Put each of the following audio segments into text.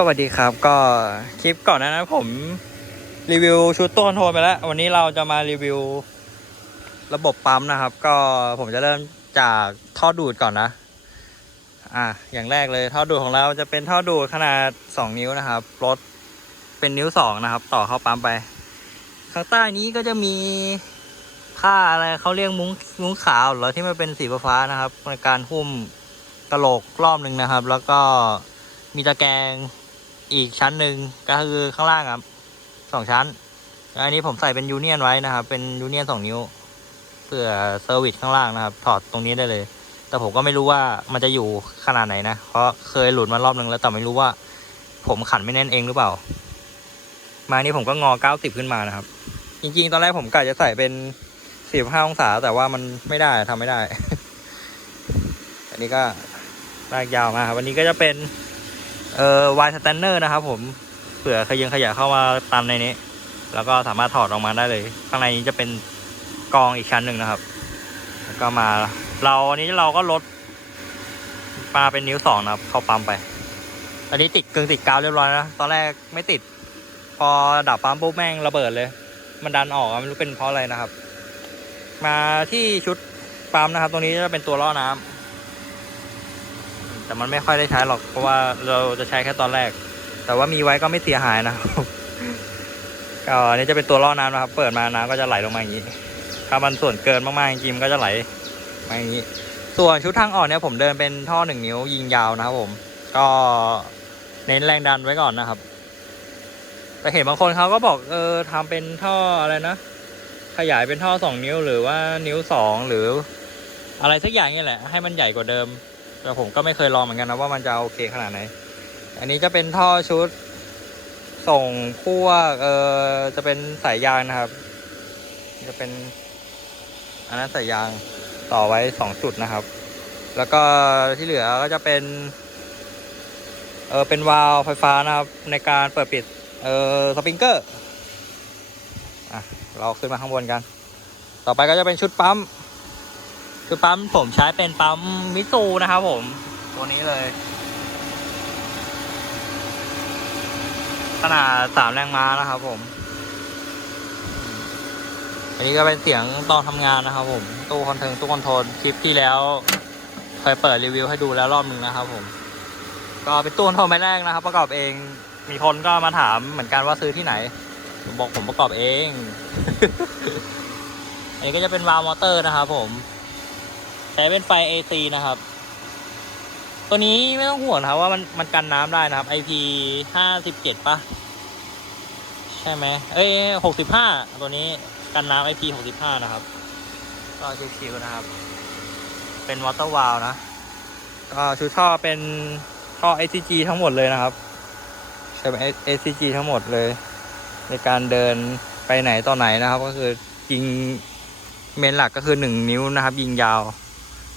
สวัสดีครับก็คลิปก่อนนานั้นผมรีวิวชุดตัวคอนโทรลไปแล้ว วันนี้เราจะมารีวิวระบบปั๊มนะครับ ก็ผมจะเริ่มจากท่อดูดก่อนนะ อะอย่างแรกเลยท่อดูดของเราจะเป็นท่อดูดขนาด 2 นิ้วนะครับรถเป็นนิ้ว 2 นะครับ ต่อเข้าปั๊มไป ข้างใต้นี้ก็จะมีผ้าอะไรเขาเรียกมุ้งมุ้งขาวหรอที่มันเป็นสีฟ้านะครับในการหุ้มกระโหลกรอบหนึ่งนะครับ แล้วก็มีตะแกรง อีกชั้นหนึ่งก็คือข้างล่างครับสองชั้นอันนี้ผมใส่เป็นยูเนียนไว้นะครับ เป็นยูเนียนสองนิ้วเพื่อเซอร์วิสข้างล่างนะครับ ถอดตรงนี้ได้เลย แต่ผมก็ไม่รู้ว่ามันจะอยู่ขนาดไหนนะเพราะเคยหลุดมารอบนึงแล้วแต่ไม่รู้ว่า ผมขันไม่แน่นเองหรือเปล่า มานี่ผมก็งอ90ขึ้นมานะครับ จริงๆ ตอนแรกผมกะจะใส่เป็น45องศา แต่ว่ามันไม่ได้ทำไม่ได้ อันนี้ก็ลากยาวมาครับวันนี้ก็จะเป็น เอ่อวายสแตนเนอร์นะครับผมเผื่อขยังขยะเข้ามาตันในนี้ แล้วก็สามารถถอดออกมาได้เลย ข้างในนี้จะเป็นกองอีกชั้นหนึ่งนะครับ แล้วก็มาเราอันนี้เราก็ลดมาเป็นนิ้วสองนะครับ เข้าปั๊มไป อันนี้ติดกึ่งติดกาวเรียบร้อยนะตอนแรกไม่ติด พอดับปั๊มปุ๊บแม่งระเบิดเลย มันดันออกไม่รู้เป็นเพราะอะไรนะครับ มาที่ชุดปั๊มนะครับ ตรงนี้จะเป็นตัวล่อน้ำ แต่มันไม่ค่อยได้ใช้หรอกเพราะว่าเราจะใช้แค่ตอนแรก แต่ว่ามีไว้ก็ไม่เสียหายนะครับก็อันนี้จะเป็นตัวล่อน้ำนะครับ เปิดมาน้ำก็จะไหลลงมาอย่างนี้ ถ้ามันส่วนเกินมากๆจริงๆก็จะไหลมาอย่างนี้ ส่วนชุดทางออกเนี่ยผมเดินเป็นท่อหนึ่งนิ้วยิงยาวนะครับผม ก็เน้นแรงดันไว้ก่อนนะครับ แต่เห็นบางคนเขาก็บอกเออทำเป็นท่ออะไรนะขยายเป็นท่อสองนิ้วหรือว่านิ้วสองหรือ อะไรสักอย่างนี่แหละ ให้มันใหญ่กว่าเดิม แต่ผมก็ไม่เคยลองเหมือนกันนะว่ามันจะโอเคขนาดไหน อันนี้จะเป็นท่อชุด ส่งพวกเออจะเป็นสายยางนะครับ จะเป็น อันนั้นสายยางต่อไว้สองจุดนะครับ แล้วก็ที่เหลือก็จะเป็น เออเป็นวาล์วไฟฟ้านะครับ ในการเปิดปิด เออสปริงเกอร์อะเราขึ้นมาข้างบนกัน ต่อไปก็จะเป็นชุดปั๊ม ชุดปั๊มผมใช้เป็นปั๊มมิซูนะครับผม ตัวนี้เลย ขนาดสามแรงม้านะครับผม อันนี้ก็เป็นเสียงตอนทำงานนะครับ ผม ตู้คอนเทนตู้คอนโทรลคลิปที่แล้วเคยเปิดรีวิวให้ดูแล้วรอบหนึ่งนะครับผม ก็เป็นตู้คอนโทรลไม้แรกนะครับ ประกอบเองมีคนก็มาถามเหมือนกันว่าซื้อที่ไหน ผมบอกผมประกอบเอง อันนี้ก็จะเป็นวาล์วมอเตอร์นะครับผม ใช้เป็นไฟ AC นะครับ ตัวนี้ไม่ต้องห่วงนะครับว่ามันมันกันน้ำได้นะครับ IP ห้าสิบเจ็ดปะใช่ไหมเอ้ยหกสิบห้าตัวนี้กันน้ำ IP หกสิบห้านะครับก็ชิวๆนะครับ เป็นวอเตอร์วาลนะก็ชุดท่อเป็นท่อ ACG ทั้งหมดเลยนะครับ ใช้เป็น ACG ทั้งหมดเลย ในการเดินไปไหนต่อไหนนะครับ ก็คือยิงเมนหลักก็คือหนึ่งนิ้วนะครับ ยิงยาว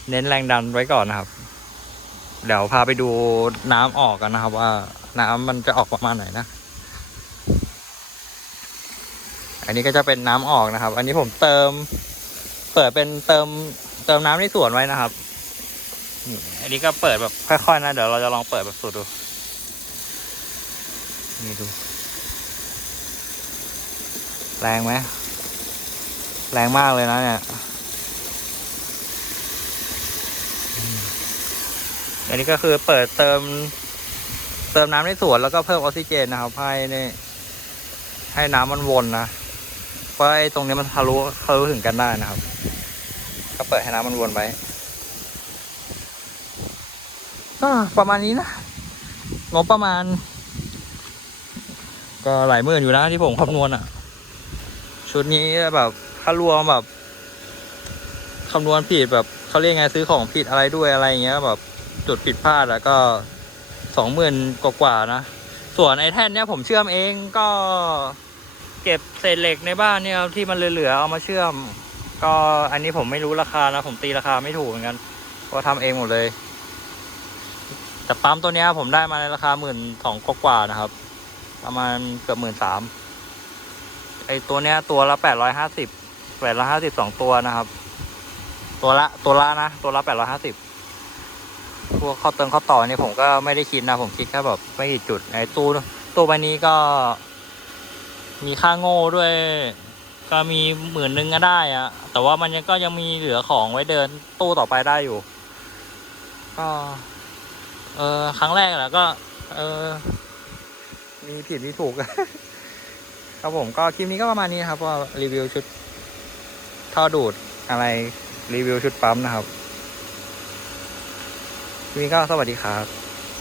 เน้นแรงดันไว้ก่อนนะครับ เดี๋ยวพาไปดูน้ำออกกันนะครับ ว่าน้ำมันจะออกประมาณไหนนะ อันนี้ก็จะเป็นน้ำออกนะครับ อันนี้ผมเติม เปิดเป็นเติมเติมน้ำในสวนไว้นะครับนี่อันนี้ก็เปิดแบบค่อยๆนะ เดี๋ยวเราจะลองเปิดแบบสุดดู นี่ดู แรงไหม แรงมากเลยนะเนี่ยอืม อันนี้ก็คือเปิดเติม เติมน้ำในสวนแล้วก็เพิ่มออกซิเจนนะครับให้นี่ให้น้ำมันวนนะเพราะไอ้ตรงนี้มันทะลุทะลุถึงกันได้นะครับ ก็เปิดให้น้ำมันวนไปก็ประมาณนี้นะงบประมาณ ก็หลายหมื่นอยู่นะที่ผมคำนวณอะ ชุดนี้แบบถ้ารวมแบบคำนวณผิดแบบเขาเรียกไงซื้อของผิดอะไรด้วยอะไรอย่างเงี้ยแบบ จุดผิดพลาดอะก็สองหมื่นกว่าๆนะ ส่วนไอ้แท่นเนี้ยผมเชื่อมเองก็เก็บเศษเหล็กในบ้านเนี่ยที่มันเหลือๆเอามาเชื่อม ก็อันนี้ผมไม่รู้ราคานะ ผมตีราคาไม่ถูกเหมือนกันเพราะทำเองหมดเลย แต่ปั๊มตัวเนี้ยผมได้มาในราคาหมื่นสองกว่าๆนะครับ ประมาณเกือบหมื่นสามไอตัวเนี้ยตัวละแปดร้อยห้าสิบแปดร้อยห้าสิบสองตัวนะครับ ตัวละตัวละนะ ตัวละแปดร้อยห้าสิบ พวกข้อเติมข้อต่อเนี่ยผมก็ไม่ได้คิดนะ ผมคิดแค่แบบไม่กี่จุดไอ้ตู้ตู้ใบนี้ก็ มีค่าโง่ด้วย ก็มีหมื่นนึงก็ได้อะแต่ว่ามันยังก็ยังมีเหลือของไว้เดินตู้ต่อไปได้อยู่ ก็ เออครั้งแรกแหละก็ เออ มีผิดมีถูกครับผมก็คลิปนี้ก็ประมาณนี้ครับว่ารีวิวชุดท่อดูดอะไรรีวิวชุดปั๊มนะครับ วันนี้ก็สวัสดีครับ